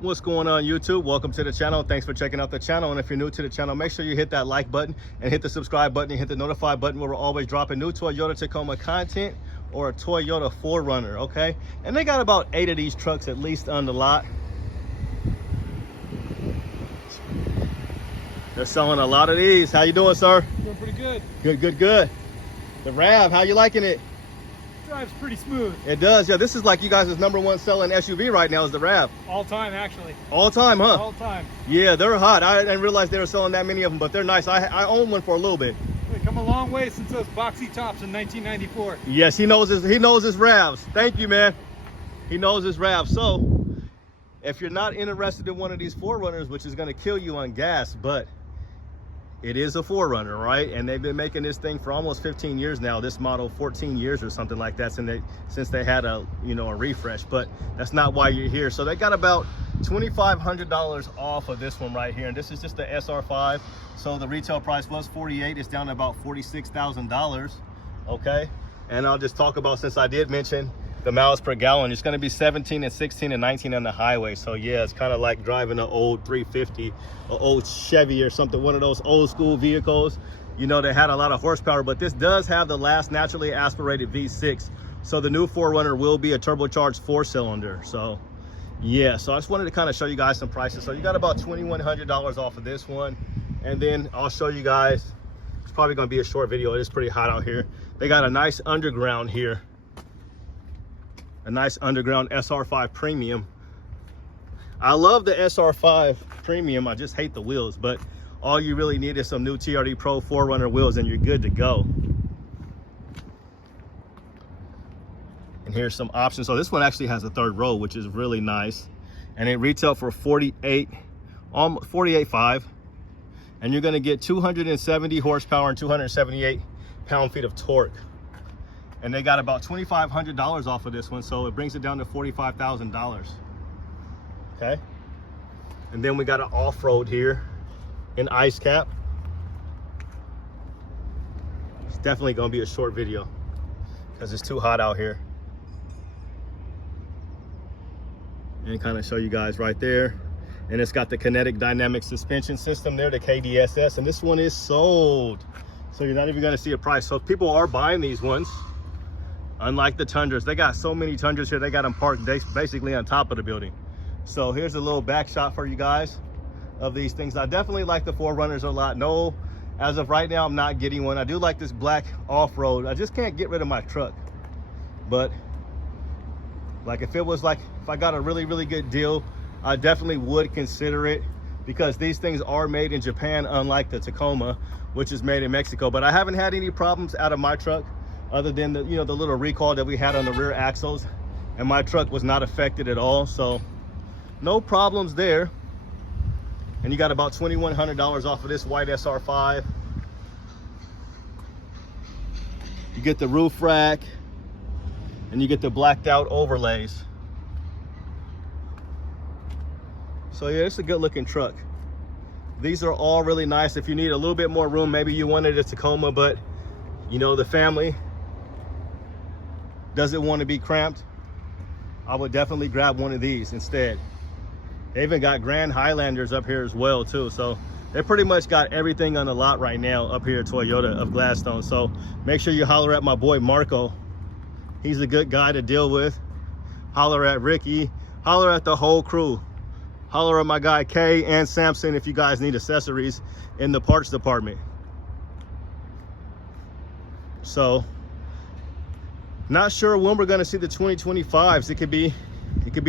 What's going on, YouTube? Welcome to the channel. Thanks for checking out the channel. And if you're new to the channel, make sure you hit that like button and hit the subscribe button and hit the notify button, where we're always dropping new Toyota Tacoma content or a Toyota 4Runner, okay? And they got about 8 of these trucks at least on the lot. They're selling a lot of these. How you doing, sir? Doing pretty good. Good. The RAV, how you liking it? Drives pretty smooth. It does. Yeah, this is like you guys' #1 selling SUV right now is the RAV. All time, actually. All time, huh? All time. Yeah, they're hot. I didn't realize they were selling that many of them, but they're nice. I owned one for a little bit. We've come a long way since those boxy tops in 1994. Yes, he knows his RAVs. Thank you, man. He knows his RAVs. So if you're not interested in one of these 4Runners, which is going to kill you on gas, but it is a 4Runner, right? And they've been making this thing for almost 15 years now. This model, 14 years or something like that, since they had a refresh. But that's not why you're here. So they got about $2,500 off of this one right here, and this is just the SR5. So the retail price was $48. It's down to about $46,000. Okay, and I'll just talk about, since I did mention the miles per gallon, it's going to be 17 and 16 and 19 on the highway. So yeah, it's kind of like driving an old 350, an old Chevy or something, one of those old school vehicles, they had a lot of horsepower. But this does have the last naturally aspirated V6. So the new 4Runner will be a turbocharged 4-cylinder. So yeah, so I just wanted to kind of show you guys some prices. So you got about $2,100 off of this one, and then I'll show you guys, it's probably going to be a short video, it is pretty hot out here. They got a nice underground here, a nice underground SR5 Premium. I love the SR5 Premium, I just hate the wheels, but all you really need is some new TRD Pro 4Runner wheels and you're good to go. And here's some options. So this one actually has a third row, which is really nice, and it retailed for $48,500, and you're going to get 270 horsepower and 278 pound-feet of torque. And they got about $2,500 off of this one, so it brings it down to $45,000. Okay, and then we got an off-road here in ice cap. It's definitely going to be a short video because it's too hot out here. And kind of show you guys right there, and it's got the kinetic dynamic suspension system there, the KDSS, and this one is sold, so you're not even going to see a price. So people are buying these ones. Unlike the Tundras, they got so many Tundras here, they got them parked basically on top of the building. So here's a little back shot for you guys of these things. I definitely like the 4Runners a lot. No, as of right now, I'm not getting one. I do like this black off-road. I just can't get rid of my truck. But like if I got a really good deal, I definitely would consider it, because these things are made in Japan, unlike the Tacoma, which is made in Mexico. But I haven't had any problems out of my truck, other than the the little recall that we had on the rear axles, and my truck was not affected at all, so no problems there. And you got about $2,100 off of this white SR5. You get the roof rack, and you get the blacked out overlays. So yeah, it's a good looking truck. These are all really nice. If you need a little bit more room, maybe you wanted a Tacoma, but the family doesn't want to be cramped, I would definitely grab one of these instead. They even got Grand Highlanders up here as well too. So they pretty much got everything on the lot right now up here at Toyota of Gladstone. So make sure you holler at my boy Marco. He's a good guy to deal with. Holler at Ricky, holler at the whole crew. Holler at my guy Kay and Samson if you guys need accessories in the parts department. So not sure when we're going to see the 2025s. It could be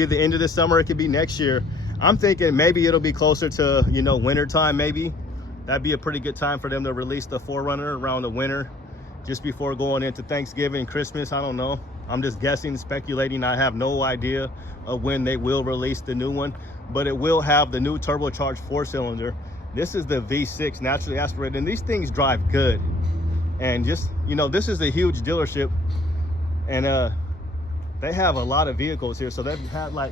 the end of the summer, it could be next year. I'm thinking maybe it'll be closer to winter time. Maybe that'd be a pretty good time for them to release the 4Runner around the winter, just before going into Thanksgiving, Christmas. I don't know, I'm just guessing, speculating. I have no idea of when they will release the new one, but it will have the new turbocharged 4-cylinder. This is the V6 naturally aspirated, and these things drive good. And just this is a huge dealership, and they have a lot of vehicles here. So they've had I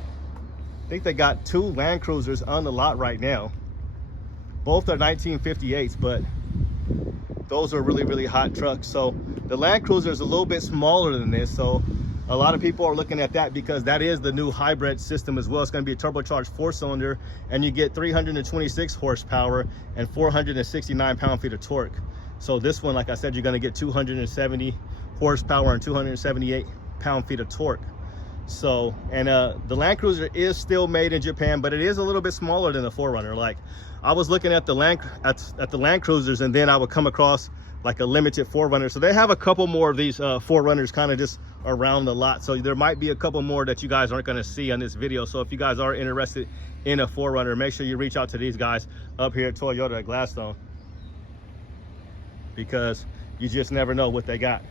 think they got 2 Land Cruisers on the lot right now. Both are 1958s, but those are really hot trucks. So the Land Cruiser is a little bit smaller than this, so A lot of people are looking at that because that is the new hybrid system as well. It's going to be a turbocharged 4-cylinder, and you get 326 horsepower and 469 pound-feet of torque. So this one, like I said, you're going to get 270 horsepower and 278 pound-feet of torque. So, and the Land Cruiser is still made in Japan, but it is a little bit smaller than the 4Runner. Like, I was looking at the Land Cruisers, and then I would come across like a limited 4Runner. So they have a couple more of these 4Runners kind of just around the lot. So there might be a couple more that you guys aren't going to see on this video. So if you guys are interested in a 4Runner, make sure you reach out to these guys up here at Toyota at Gladstone, because you just never know what they got.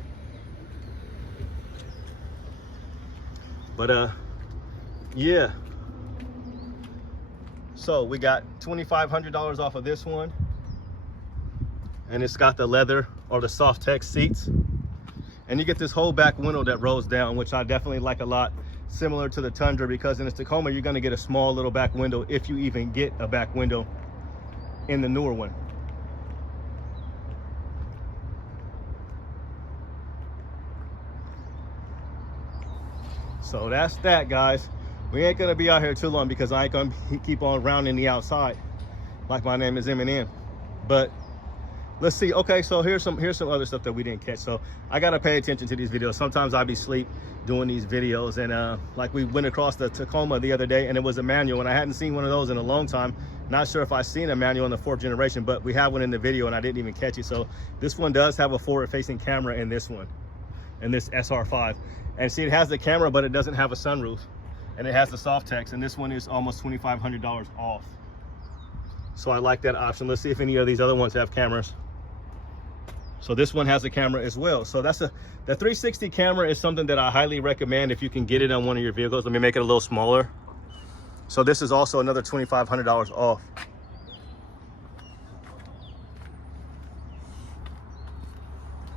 But yeah, so we got $2,500 off of this one, and it's got the leather or the soft text seats, and you get this whole back window that rolls down, which I definitely like a lot, similar to the Tundra, because in the Tacoma you're going to get a small little back window, if you even get a back window in the newer one. So that's that, guys. We ain't gonna be out here too long because I ain't gonna keep on rounding the outside like my name is Eminem. But let's see. Okay, so here's some other stuff that we didn't catch. So I gotta pay attention to these videos. Sometimes I be asleep doing these videos, and like we went across the Tacoma the other day, and it was a manual, and I hadn't seen one of those in a long time. Not sure if I've seen a manual in the 4th generation, but we have one in the video and I didn't even catch it. So this one does have a forward-facing camera in this one, in this SR5. And see, it has the camera, but it doesn't have a sunroof, and it has the soft text, and this one is almost $2,500 off. So I like that option. Let's see if any of these other ones have cameras. So this one has a camera as well. So that's the 360 camera is something that I highly recommend if you can get it on one of your vehicles. Let me make it a little smaller. So this is also another $2,500 off.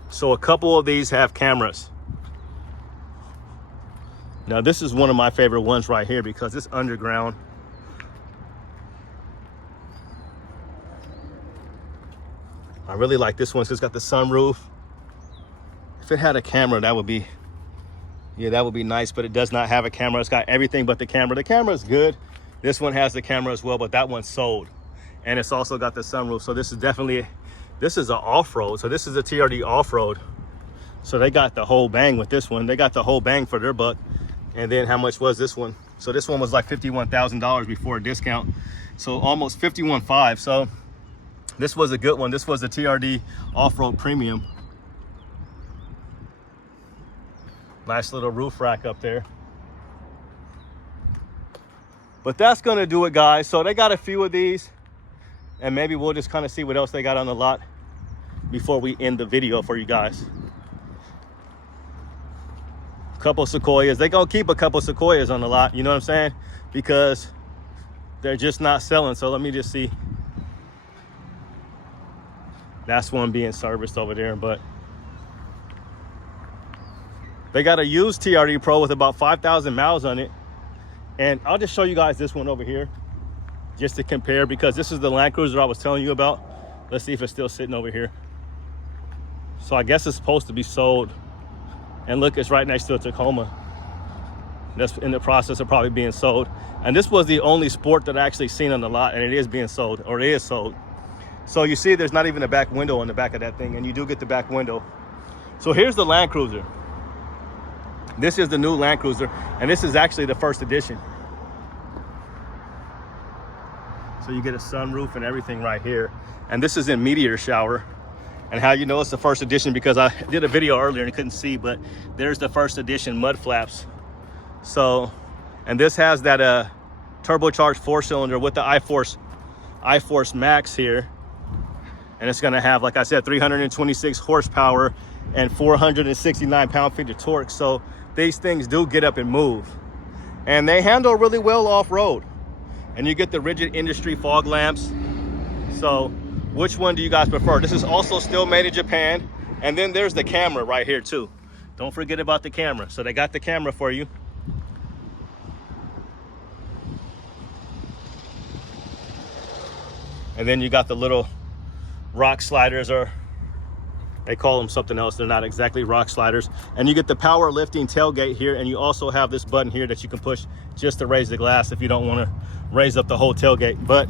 So a couple of these have cameras. Now this is one of my favorite ones right here because it's underground. I really like this one. It's got the sunroof. If it had a camera, that would be, yeah, that would be nice, but it does not have a camera. It's got everything but the camera. The camera is good. This one has the camera as well, but that one's sold. And it's also got the sunroof. So this is definitely, this is an off-road. So this is a TRD off-road. So they got the whole bang with this one. They got the whole bang for their buck. And then how much was this one? So this one was like $51,000 before a discount. So almost $51,500. So this was a good one. This was a TRD off-road premium. Nice little roof rack up there. But that's gonna do it, guys. So they got a few of these, and maybe we'll just kind of see what else they got on the lot before we end the video for you guys. Couple Sequoias. They gonna keep a couple Sequoias on the lot, you know what I'm saying? Because they're just not selling. So let me just see. That's one being serviced over there, but they got a used TRD Pro with about 5,000 miles on it. And I'll just show you guys this one over here just to compare, because this is the Land Cruiser I was telling you about. Let's see if it's still sitting over here. So I guess it's supposed to be sold. And look, it's right next to a Tacoma. That's in the process of probably being sold. And this was the only Sport that I actually seen on the lot, and it is being sold, or it is sold. So you see there's not even a back window on the back of that thing, and you do get the back window. So here's the Land Cruiser. This is the new Land Cruiser, and this is actually the first edition. So you get a sunroof and everything right here. And this is in meteor shower. And how you know it's the first edition, because I did a video earlier and you couldn't see, but there's the first edition mud flaps. So, and this has that turbocharged 4-cylinder with the iForce Max here. And it's gonna have, like I said, 326 horsepower and 469 pound-feet of torque. So these things do get up and move. And they handle really well off-road. And you get the rigid industry fog lamps. So which one do you guys prefer? This is also still made in Japan. And then there's the camera right here too. Don't forget about the camera. So they got the camera for you. And then you got the little rock sliders or They call them something else. They're not exactly rock sliders. And you get the power lifting tailgate here, and you also have this button here that you can push just to raise the glass if you don't want to raise up the whole tailgate. But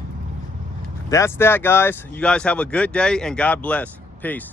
that's that, guys. You guys have a good day, and God bless. Peace.